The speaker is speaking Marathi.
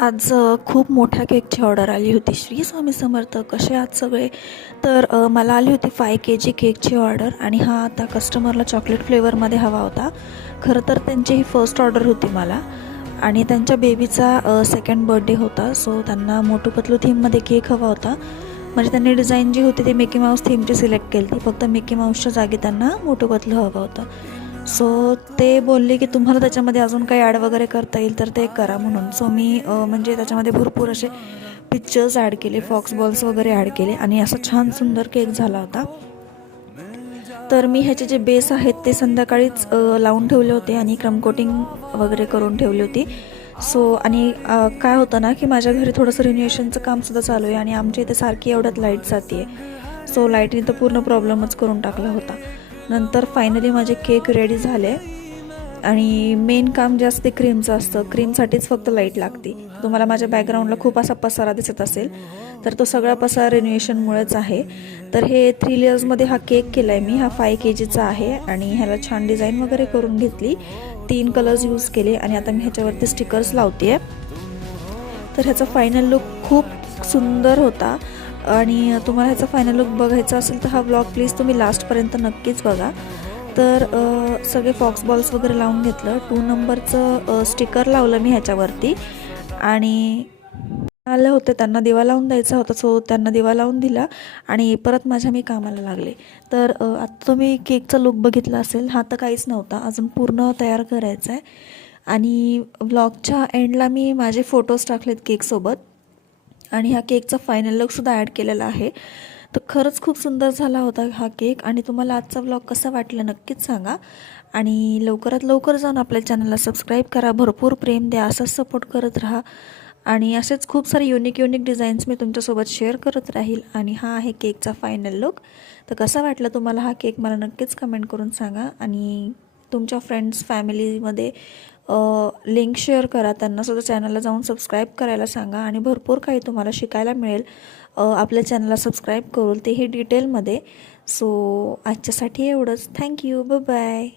आज खूप मोठ्या केकची ऑर्डर आली होती. श्री स्वामी समर्थ. कसे आहात सगळे? तर मला आली होती 5 kg केकची ऑर्डर आणि हा आता कस्टमरला चॉकलेट फ्लेवरमध्ये हवा होता. खरं तर त्यांची ही फर्स्ट ऑर्डर होती मला आणि त्यांच्या बेबीचा सेकंड बर्थडे होता. सो त्यांना मोटू पतलू थीममध्ये केक हवा होता. म्हणजे त्यांनी डिझाईन जी होती ती मिकी माऊस थीमची सिलेक्ट केली होती. फक्त मिकी माऊसच्या जागी त्यांना मोटू पतलू हवं होतं. सो ते बोलले की तुम्हाला त्याच्यामध्ये अजून काही ॲड वगैरे करता येईल तर ते करा म्हणून. सो मी म्हणजे त्याच्यामध्ये भरपूर असे पिक्चर्स ॲड केले, फॉक्स बॉल्स वगैरे ॲड केले आणि असा छान सुंदर केक झाला होता. तर मी ह्याचे जे बेस आहेत ते संध्याकाळीच लावून ठेवले होते आणि क्रम कोटिंग वगैरे करून ठेवली होती. सो आणि काय होतं ना की माझ्या घरी थोडंसं रिन्युएशनचं कामसुद्धा चालू आहे आणि आमच्या इथे सारखी एवढ्यात लाईट जाते आहे. सो लाईटने तर पूर्ण प्रॉब्लेमच करून टाकला होता. नंतर फायनली माझे केक रेडी झाले आणि मेन काम जे असते क्रीमचं असतं. क्रीमसाठीच फक्त लाईट लागते. तुम्हाला माझ्या बॅकग्राऊंडला खूप असा पसारा दिसत असेल तर तो सगळा पसारा रिन्युएशनमुळेच आहे. तर हे 3 लेयर्समध्ये हा केक केला आहे मी. हा 5 kgचा आहे आणि ह्याला छान डिझाईन वगैरे करून घेतली. 3 कलर्स यूज केले आणि आता मी ह्याच्यावरती स्टिकर्स लावते आहे. तर ह्याचा फायनल लुक खूप सुंदर होता आणि तुम्हाला ह्याचा फायनल लुक बघायचा असेल तर हा व्लॉग प्लीज तुम्ही लास्टपर्यंत नक्कीच बघा. तर सगळे फॉक्स बॉल्स वगैरे लावून घेतलं. 2 नंबरचं स्टिकर लावलं मी ह्याच्यावरती आणि आले होते त्यांना दिवा लावून द्यायचा होता. सो त्यांना दिवा लावून दिला आणि परत मी कामाला लागले. तर आता तुम्ही केकचा लुक बघितला असेल. हा तर काहीच नव्हता, अजून पूर्ण तयार करायचा आहे आणि व्लॉगच्या एंडला मी माझे फोटोज टाकलेत केकसोबत आणि ह्या केकचा फायनल लुकसुद्धा ॲड केलेला आहे. तर खरंच खूप सुंदर झाला होता हा केक आणि तुम्हाला आजचा व्लॉग कसा वाटला नक्कीच सांगा आणि लवकरात लवकर जाऊन आपल्या चॅनलला सबस्क्राईब करा. भरपूर प्रेम द्या, असंच सपोर्ट करत राहा आणि असेच खूप सारे युनिक डिझाईन्स मी तुमच्यासोबत शेअर करत राहील. आणि हा आहे केकचा फायनल लुक. तर कसा वाटला तुम्हाला हा केक मला नक्कीच कमेंट करून सांगा आणि तुमच्या फ्रेंड्स फॅमिलीमध्ये लिंक शेअर करा. त्यांनासुद्धा चॅनलला जाऊन सबस्क्राईब करायला सांगा आणि भरपूर काही तुम्हाला शिकायला मिळेल आपल्या चॅनलला सबस्क्राईब करून, तेही डिटेलमध्ये. सो आजच्यासाठी एवढंच. थँक्यू. बाय.